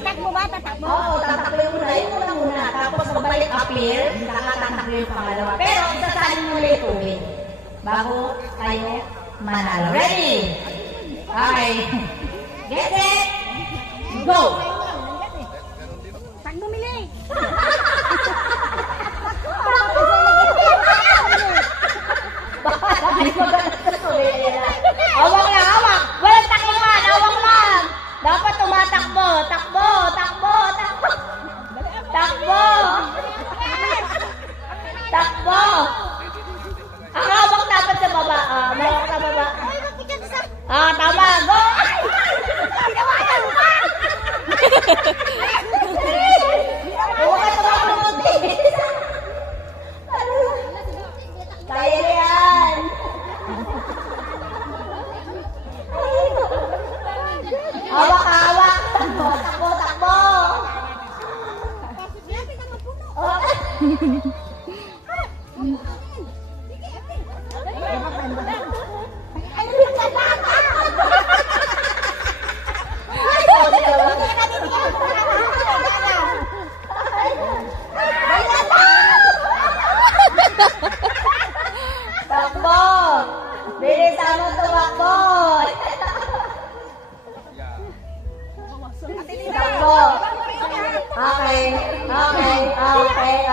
Tatakbo ba? Tatakbo? Oo, tatakbo yung una. Yung una. Tapos magbalik appear, saka tatakbo yung pangalawa. Pero isasalin mo na yung tubig bago tayo manalo. Ready? Okay. Get set! Go! Saan bumili? Hawak na, hawak! Walang takbuhan, hawak lang! Dapat tumatakbo! Takbo! Takbo! Takbo! Takbo! Takbo! Ang hawak dapat sa baba. Hawak sa baba. Tama! Go! Huwag ka tumakuti! Kaya na yan! Hawak, hawak! Takbo, takbo, takbo! Takbo! Bilis mo tumakbo! Takbo! Okay, okay, okay.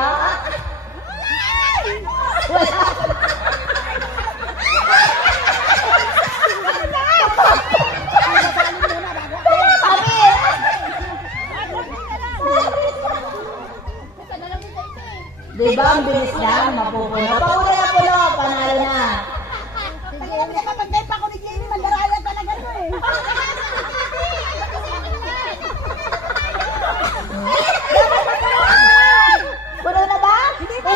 Diba ang bilis lang, mapupuno. Pauna na puno, panalo na. Kapag pa ako ni Jamie, mandaraya talaga to eh. Puno na ba? Hindi pa!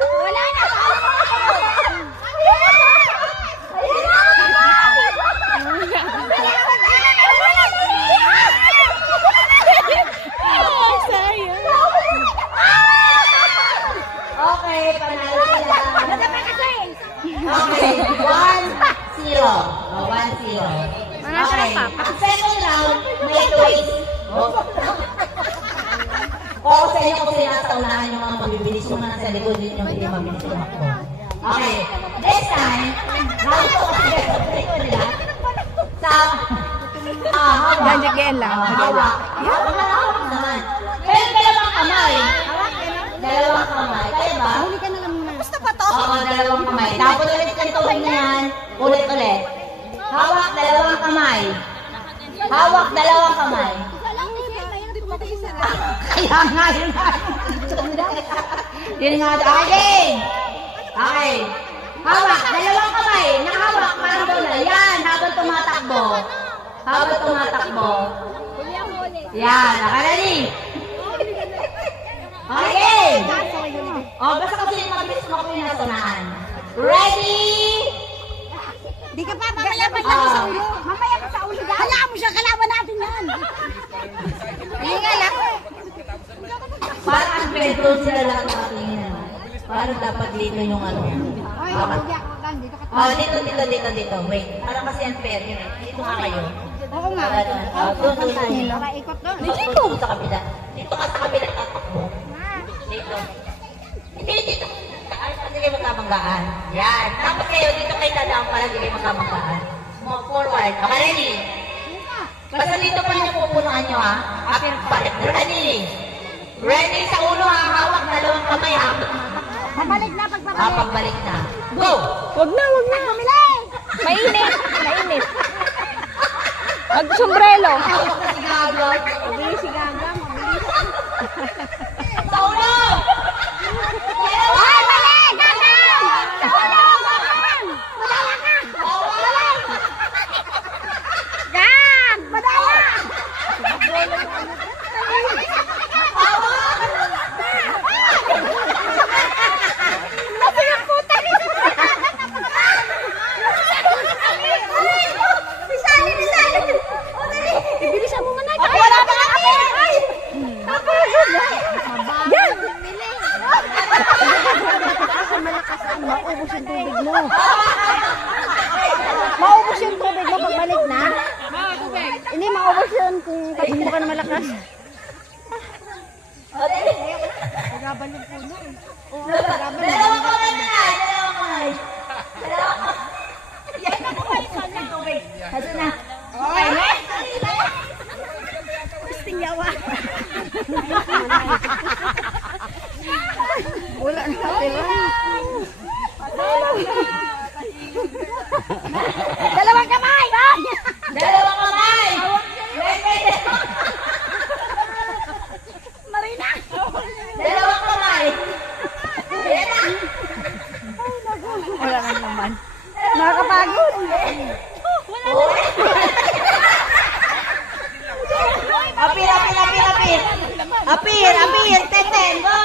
Wala na! Okay, panalo sila. Okay, 1-0. 1-0. Okay, ang second round, may twist. Oo, sa inyo kung nasa unahan yung mga mabibilis yung mga nasa likod yun yung hindi mabilis tumakbo. Okay, this time, round 2 kasi sa likod nila. Sa, hawak. Ganyan lang. Hawak. Hawak naman. Pero dalawang kamay. Dalawang kamay. Kaya ba? Huli ka na lang muna. Gusto pa to? Oo, dalawang kamay. Tapos ulit yung tubig na yan. Ulit-ulit. Hawak, dalawang kamay. Hawak, dalawang kamay. Kaya nga, yun nga. Yun nga. Okay. Okay. Hawak, dalawang kamay. Nakahawak, parang bola. Yan, habang tumatakbo. Habang tumatakbo. Yan, naka-ready. Okay. Oh, basta kasi yung mabilis mo ko yung nasunahan. Ready? Di ka pa, mamaya pa lang sa ulo. Mamaya pa sa ulo. Hayaan mo siya, kalaban natin yan. Hindi nga lang. Parang ang bedroom sila lang sa atingin. Parang dapat dito yung ano. Ay, hindi ako kan. Dito ka. Oh, dito. Wait. Parang kasi unfair yun. Dito nga kayo. Oo nga. Doon. Para ikot doon. Dito sa kabila. Dito ka sa kabila tatakbo. Dito. Hindi, dito. Kasi kayo magkabanggaan. Yan. Tapos kayo, dito kayo dadaan para hindi kayo magkabanggaan. Move forward. Okay, ready? Basta dito pa yung pupunuan nyo, ha? Apir, balik. Ready? Ready sa ulo, ha? Hawak dalawang kamay, ha? Pabalik na, pagbabalik. Pagbalik na. Go! Wag na. Bumili! Mainit. Mag-sombrero. Hawak na si Gago. Mabili si Gaga, mabili. Sa ulo! Ay, mali! Gaga! Sa ulo! Madala ka! Gag! Madala! Bilisan mo man na. Wala pa kami! kung tatakbo ka na malakas. O, dali. Nagabal yung puno eh. Dalawang kamay na lang. Dalawang kamay. Dalawang kamay. Yan na kamay. Saan na tubig? Saan na? Okay, no? Gusting yawa. Wala na tira. Dalawang kamay! Dalawang kamay. Marina! Dalawang kamay. Yan na. Wala na naman. Nakakapagod! Apir, apir, apir, apir. Apir, apir. Teten, go.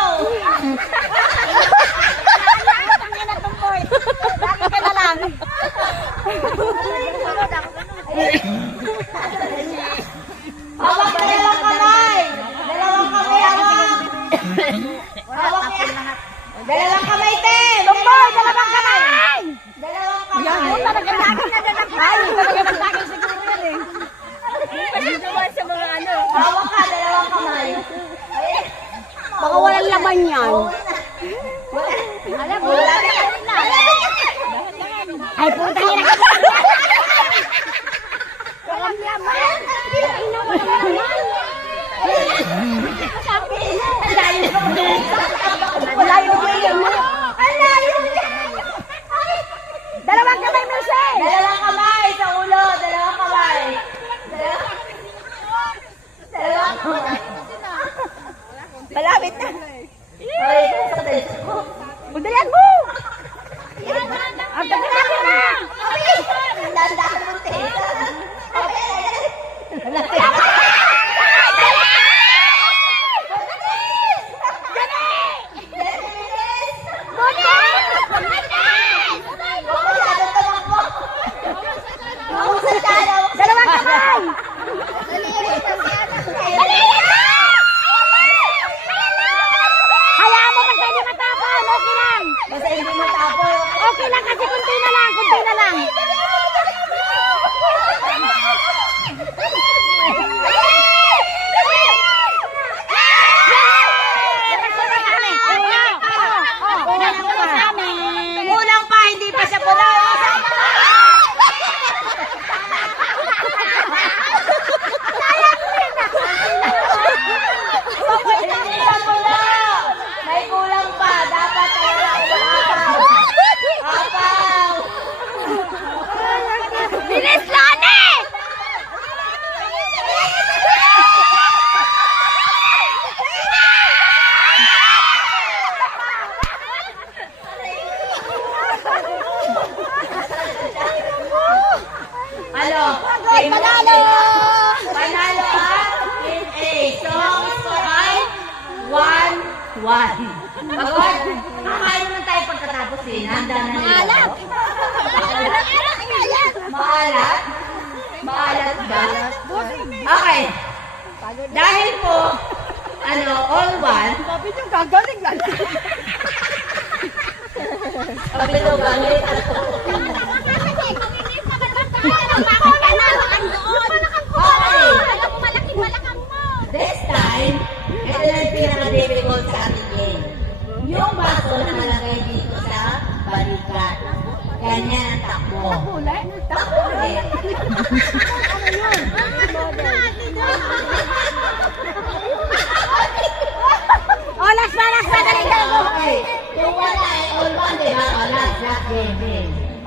Ang ina tumboy! Bakit ka na lang? Hawak dalawang kamay. Dalawang kamay hawak. Hawak yan. Dalawang kamay, Ten. Tumboy! Dalawang kamay! Dalawang Yan, kamay. talaga lagi na lang. Ay, talaga lagi siguro yan eh. Sa mga ano. Hawak ka, dalawang kamay. Baka walang laman yan. Alam mo, wala na. Ay, puta ina ka! Walang laman! Ina mo naman! Malayo mo yan mo! Dalawang kamay, Mercy! Dalawang kamay sa ulo. Dalawang kamay. Dalawang kamay. Malapit na. Ay, patay ko. Budalian mo! Ang tabi natin na! Dandahan mo, Ten. Dalawang kamay! Hayaan mo basta hindi matapon! Okay lang! Basta hindi matapos. Okay lang kasi kunti na lang! Kunti na lang! Kulang pa, hindi pa siya puno. May kulang pa. Dapat talaga umapaw. Apaw. Bilis, Lani! Ano? Panalo! Panalo ang in A. So, score ay 1-1. Pagod? Kakain naman tayo pagkatapos eh. Handa na nila. Maalat? Maalat ba? Okay. Dahil po, all one. Sabi niyo, gagaling lang. Sabi daw galing. This time, ito na yung pinaka-difficult sa ating game. Yung baso nakalagay dito sa balikat. Ganyan ang takbo. Takbo ulit. Oh, last na, dali ka. Okay. Yung wala ay all one, di ba? O, last game.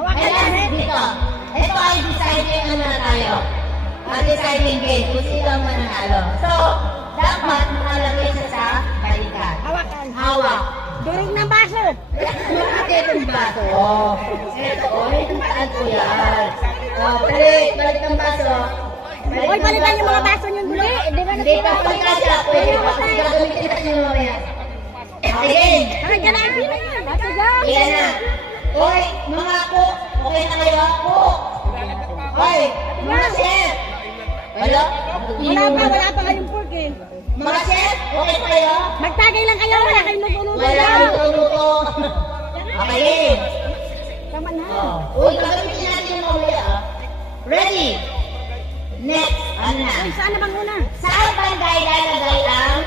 And then, dito. Ito ay deciding ano na tayo. Deciding game kung sino ang mananalo. So, dapat makalagay siya sa balikat. Hawakan. Hawak. Durog ng baso. Ito yung baso. Ito ko yan. Balik ng baso. Hoy, balikan yung mga baso niyo dulu. Hindi pa pagkasya. Pwede pa kasi gagamitin natin yung mamaya. Again. Ay, ganun. Yan na. Hoy, mga po. Okay na kayo? Po. Hoy, mga chef. Wala? Wala pa kayong pork eh. Mga chef, okay pa kayo? Magtagay lang kayo, wala kayong luto-luto. Wala kayong luto. Okay. Tama na. Uy, gagamitin natin yung mamaya. Ready? Next, ano na? Saan na bang una? Saan barangay lalagay ang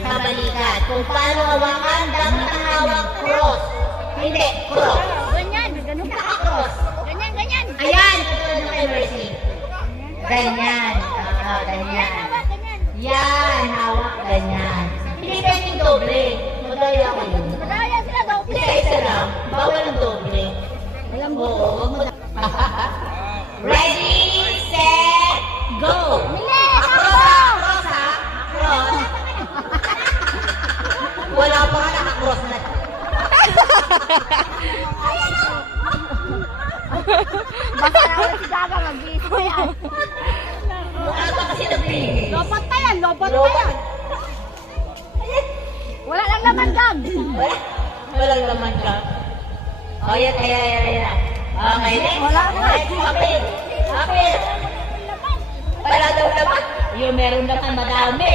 kabalikat? Kung paano hawakan, dapat ang hawak cross. Hindi, cross. Ganyan. Ganun ka. Naka-cross. Ganyan, ganyan. Ayan, katulad ng kay Mercy. Ganyan. Ganyan. Ganyan. Yan, hawak, ganyan. Hindi pwedeng doble. Madaya ko yun. Madaya sila daw. Isa lang. Bawal ang doble. Alam mo. Oo, wag mo na. Ready, set, go! Mili! Cross ha? Cross. Wala pa nga naka-cross na. Basta na ulit si Gaga mag-iisip ko yan. Mukha ba kasi nabili? Lopot pa yan. Lopot pa yan. Wala lang naman, Gag. Walang laman ka. O, yan. Okay, next. Wala na. Apil. Wala daw naman. Yung meron naman madami.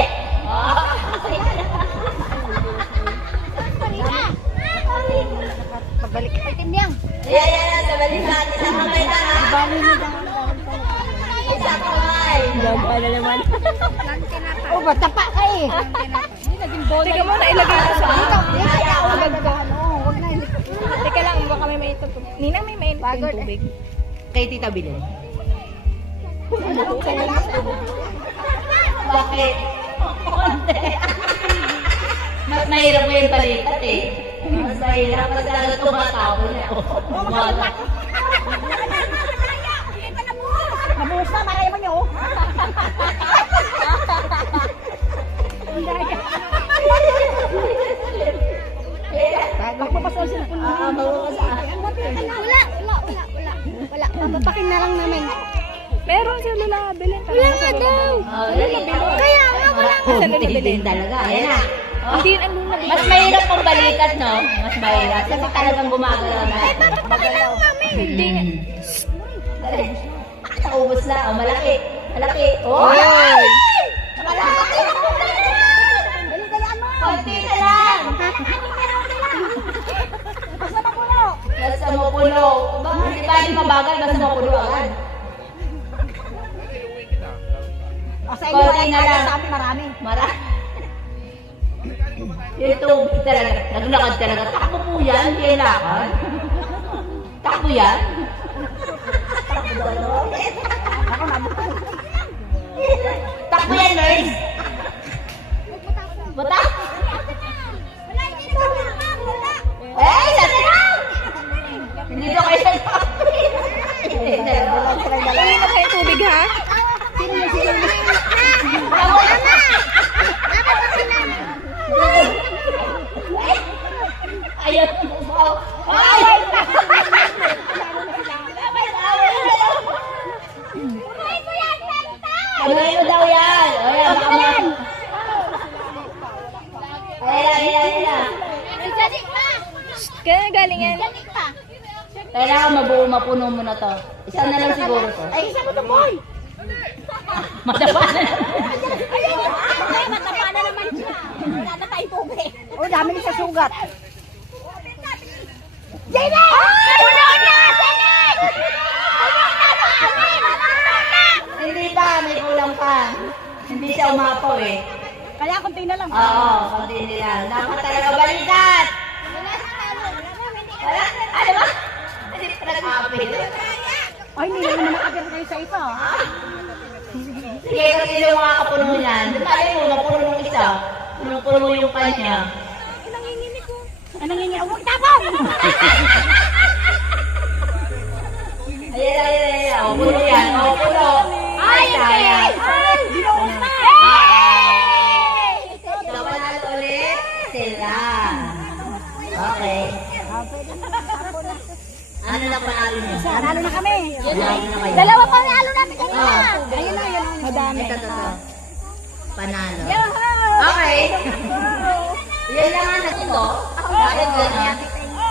Pabalik ka. Itim niyang. Yan. Sa balikan. Isang kamay na ha. Bali mo daw. Isang kamay. Gaga na naman. Oh, basta pa ka eh. Teka mo na ilagay ko sa Dito. Huwag ka. Huwag na. Teka lang, baka may mainit na tubig. Ninang may mainit yung tubig. Kay Tita Bilin. Bakit? Mas mahirap mo yung balikat eh. Mas mahirap pag talaga tumatapon na ako. Wala. Nabusa, maraya mo niyo. Magpapasal sila kung Wala. Papapakin na lang namin. Meron sila lulabilin. Wala nga daw. Kaya nga, wala nga. Sa lulabilin talaga. Ayan na. Hindi ang lulabilin. Mas mahirap pang balikat, no? Mas mahirap. Kasi talagang gumagalaw na. Papapakin na lang namin. Hindi nga. Dali. Naubos na. Oh, malaki. Malaki. Oh! Oy! Malaki! Dali-dalian mo. Konti na lang. Basta mapuno. Basta mapuno. Hindi ba yung mabagal? Basta mapuno agad. O sa inyo, Konti na lang. sa amin marami. Marami. Yung tubig talaga. Naglakad talaga. Takbo po yan. Kailangan. Takbo yan. Takbo yan, nurse. Buta. Eh, sabi lang. Hindi daw kayo nagpapi. Uwi na kayo tubig ha? Ayaw mo. Ay! Ano daw yan? O yan, baka mo. Ayan. Kaya galing yan. Kailangan mabuo, mapuno mo na to. Isa na lang siguro to. Ay, isa mo to, boy. Matapa na. Ay, matapa na naman siya. Wala na tayong tubig. Oh, dami niya sa sugat. Jenny! Puno na! Jenny! Hindi pa, may kulang pa. Hindi siya umapaw eh. Kaya konti na lang. Oo, konti nila. Dapat talaga balikat. Wala, ano ba? Hindi talaga apil. Ay, hindi naman nakagano kayo sa isa. Sige, kasi yung mga kapuno niyan. Dali mo, napuno ng isa. Puno yung kanya. Anong hindi? Huwag tapong! Ayan. O, puno yan. O, puno. Ay, sayang. Ay, binuos na! So, panalo ulit sila. Okay. Ano na panalo niyo? Nanalo na kami. Panalo na kayo. Dalawa pa nalo namin kanina. Oh. Ayun na. Madami. Ito. Panalo. Okay. Yan lang ang nagsundo. Bakit ganyan?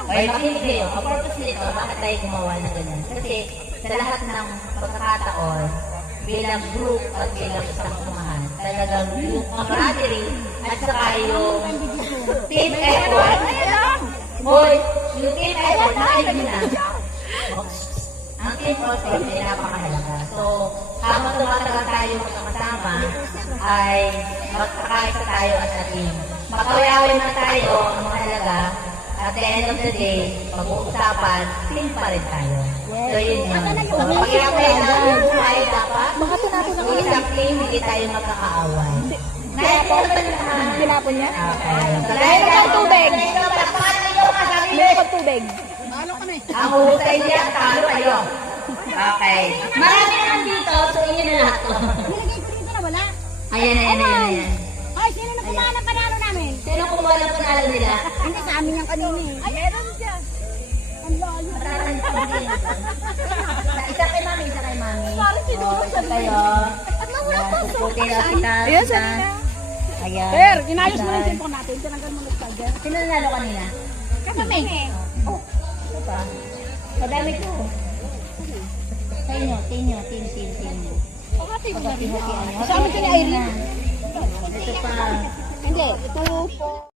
Okay, makinig kayo. Ang purpose nito, bakit tayo gumawa na ganyan? Kasi sa lahat ng pagkakataon, bilang group at bilang isang kumahan, talagang yung camaraderie at saka yung team effort. Boy, yung team effort, nakikita na. Ang team also ay napakahalaga. So, habang tumatagal tayo magkakasama, ay magkakaisa tayo as a team. Makaway-away na tayo, ang mahalaga, at the end of the day, pag-uusapan, team pa rin tayo. So, yun yun. So, pag-iaway na tayo dapat, kung isang team, hindi tayo magkakaaway. Tinapon niya? Okay. Meron kang tubig. Meron kang tubig. Ang uhusay niya, talo kayo. Okay. Marami naman dito, so inyo na lahat to. Nilagay ko dito na wala. Ayan. Ay, sino na kumahan ng panalo namin? Sino kumuha ng panalo nila? Hindi, sa amin yung kanina eh. Ay, meron dyan. Ang layo. Isa kay mami, isa kay mami. Isa kayo. At nawala po. Puti na kita. Ayan, sa nina. Ayan. Sir, inayos mo na yung cellphone natin. Tinanggal mo na sa charger. Sino nanalo kanina? Kami. Oh, ito pa. Kadami ko. Sa inyo, team. Sa amin ito ni Irene. Ito pa. Hindi, ito po.